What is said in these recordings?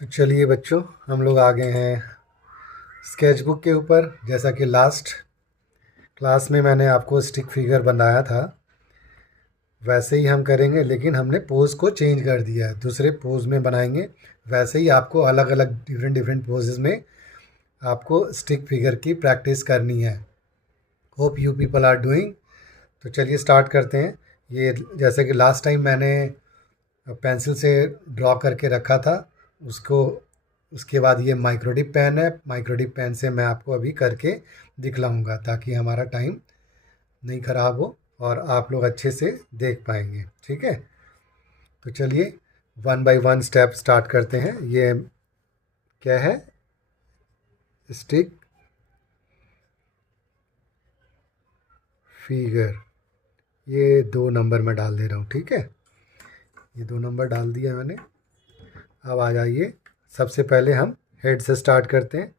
तो चलिए बच्चों, हम लोग आ गए हैं स्केचबुक के ऊपर। जैसा कि लास्ट क्लास में मैंने आपको स्टिक फिगर बनाया था, वैसे ही हम करेंगे, लेकिन हमने पोज़ को चेंज कर दिया है, दूसरे पोज़ में बनाएंगे। वैसे ही आपको अलग अलग डिफरेंट डिफरेंट पोजेज़ में आपको स्टिक फिगर की प्रैक्टिस करनी है। Hope you people are doing. तो चलिए स्टार्ट करते हैं। ये जैसे कि लास्ट टाइम मैंने पेंसिल से ड्रॉ करके रखा था उसको, उसके बाद ये माइक्रोडिप पेन है। माइक्रोडिप पेन से मैं आपको अभी करके दिखलाऊंगा ताकि हमारा टाइम नहीं ख़राब हो और आप लोग अच्छे से देख पाएंगे। ठीक है, तो चलिए one by one step start करते हैं। ये क्या है? Stick figure. ये 2 नंबर में डाल दे रहा हूँ। ठीक है, ये 2 नंबर डाल दिया मैंने। अब आ जाइए, सबसे पहले हम हेड से स्टार्ट करते हैं,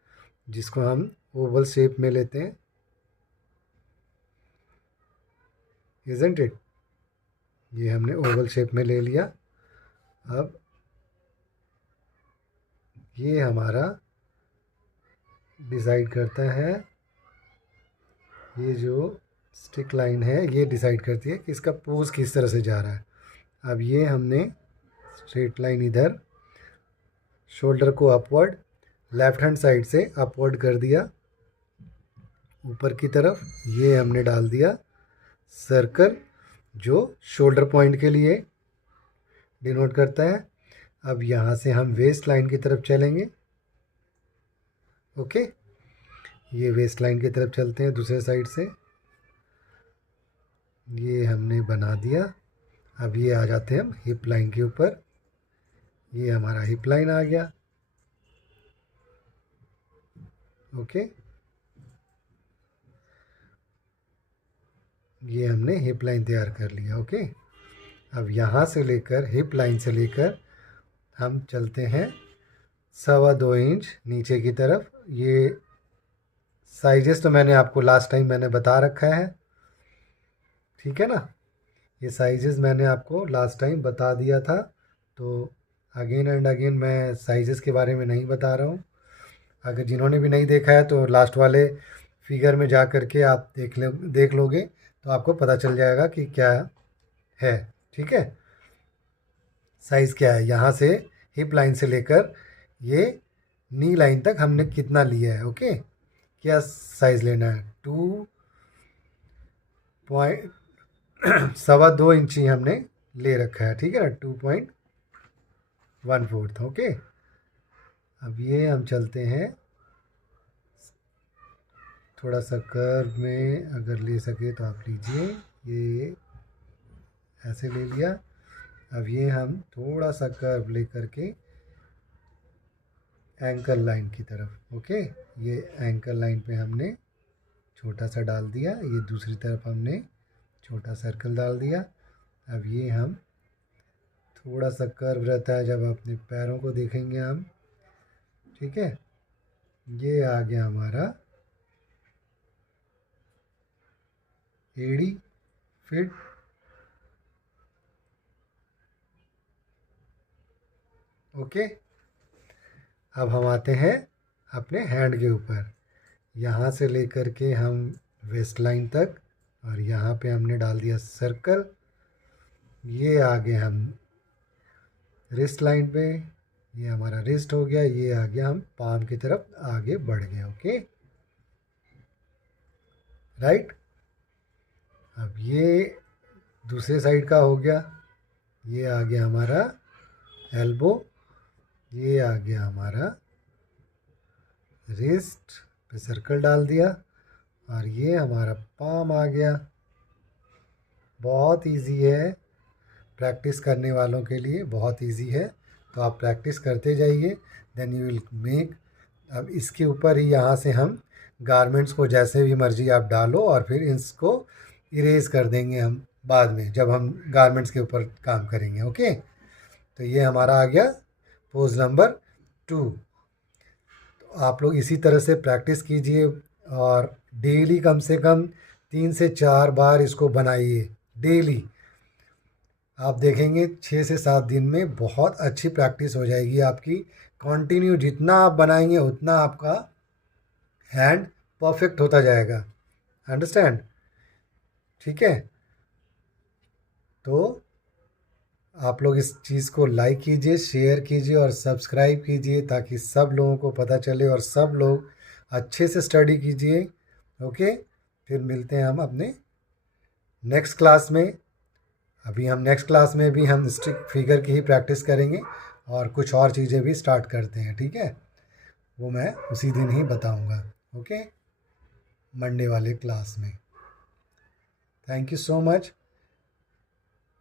जिसको हम ओवल शेप में लेते हैं। Isn't it? ये हमने ओवल शेप में ले लिया। अब ये हमारा डिसाइड करता है, ये जो स्टिक लाइन है ये डिसाइड करती है कि इसका पोज किस तरह से जा रहा है। अब ये हमने स्ट्रेट लाइन इधर शोल्डर को अपवर्ड, लेफ्ट हैंड साइड से अपवर्ड कर दिया ऊपर की तरफ। ये हमने डाल दिया सर्कल जो शोल्डर पॉइंट के लिए डिनोट करता है। अब यहाँ से हम वेस्ट लाइन की तरफ चलेंगे। ओके, ये वेस्ट लाइन की तरफ चलते हैं दूसरे साइड से। ये हमने बना दिया। अब ये आ जाते हैं हम हिप लाइन के ऊपर। ये हमारा हिप लाइन आ गया। ओके, ये हमने हिप लाइन तैयार कर लिया। ओके, अब यहाँ से लेकर हिप लाइन से लेकर हम चलते हैं 2.25 इंच नीचे की तरफ। ये साइजेस तो मैंने आपको लास्ट टाइम मैंने बता रखा है, ठीक है ना। ये साइजेस मैंने आपको लास्ट टाइम बता दिया था, तो अगेन एंड अगेन मैं साइजेस के बारे में नहीं बता रहा हूँ। अगर जिन्होंने भी नहीं देखा है तो लास्ट वाले फिगर में जा कर के आप देख लोगे तो आपको पता चल जाएगा कि क्या है। ठीक है, साइज़ क्या है। यहाँ से हिप लाइन से लेकर ये नी लाइन तक हमने कितना लिया है। ओके, क्या साइज़ लेना है? 2.2 इंची हमने ले रखा है। ठीक है ना, 2.14। ओके, अब ये हम चलते हैं थोड़ा सा कर्व में, अगर ले सके तो आप लीजिए। ये ऐसे ले लिया। अब ये हम थोड़ा सा कर्व ले करके एंकल लाइन की तरफ। ओके, ये एंकल लाइन पे हमने छोटा सा डाल दिया। ये दूसरी तरफ हमने छोटा सर्कल डाल दिया। अब ये हम थोड़ा सा कर्व रहता है जब अपने पैरों को देखेंगे हम। ठीक है, ये आ गया हमारा एडी फिट। ओके, अब हम आते हैं अपने हैंड के ऊपर। यहाँ से लेकर के हम वेस्ट लाइन तक, और यहाँ पे हमने डाल दिया सर्कल। ये आगे हम रिस्ट लाइन पे, ये हमारा रिस्ट हो गया। ये आ गया, हम पाम की तरफ आगे बढ़ गए। Okay, right. अब ये दूसरे साइड का हो गया। ये आ गया हमारा एल्बो। ये आ गया हमारा रिस्ट पे सर्कल डाल दिया, और ये हमारा पाम आ गया। बहुत इजी है, प्रैक्टिस करने वालों के लिए बहुत इजी है। तो आप प्रैक्टिस करते जाइए, देन यू विल मेक। अब इसके ऊपर ही यहाँ से हम गारमेंट्स को जैसे भी मर्जी आप डालो, और फिर इसको इरेज कर देंगे हम बाद में जब हम गारमेंट्स के ऊपर काम करेंगे। ओके, तो ये हमारा आ गया पोज नंबर 2। तो आप लोग इसी तरह से प्रैक्टिस कीजिए, और डेली कम से कम 3 से 4 बार इसको बनाइए डेली। आप देखेंगे 6 से 7 दिन में बहुत अच्छी प्रैक्टिस हो जाएगी आपकी। कंटिन्यू जितना आप बनाएंगे उतना आपका हैंड परफेक्ट होता जाएगा। अंडरस्टैंड? ठीक है, तो आप लोग इस चीज़ को लाइक कीजिए, शेयर कीजिए और सब्सक्राइब कीजिए ताकि सब लोगों को पता चले और सब लोग अच्छे से स्टडी कीजिए। ओके, फिर मिलते हैं हम अपने नेक्स्ट क्लास में। अभी हम नेक्स्ट क्लास में भी हम स्टिक फिगर की ही प्रैक्टिस करेंगे और कुछ और चीज़ें भी स्टार्ट करते हैं। ठीक है, वो मैं उसी दिन ही बताऊंगा। ओके, मंडे वाले क्लास में। Thank you so much.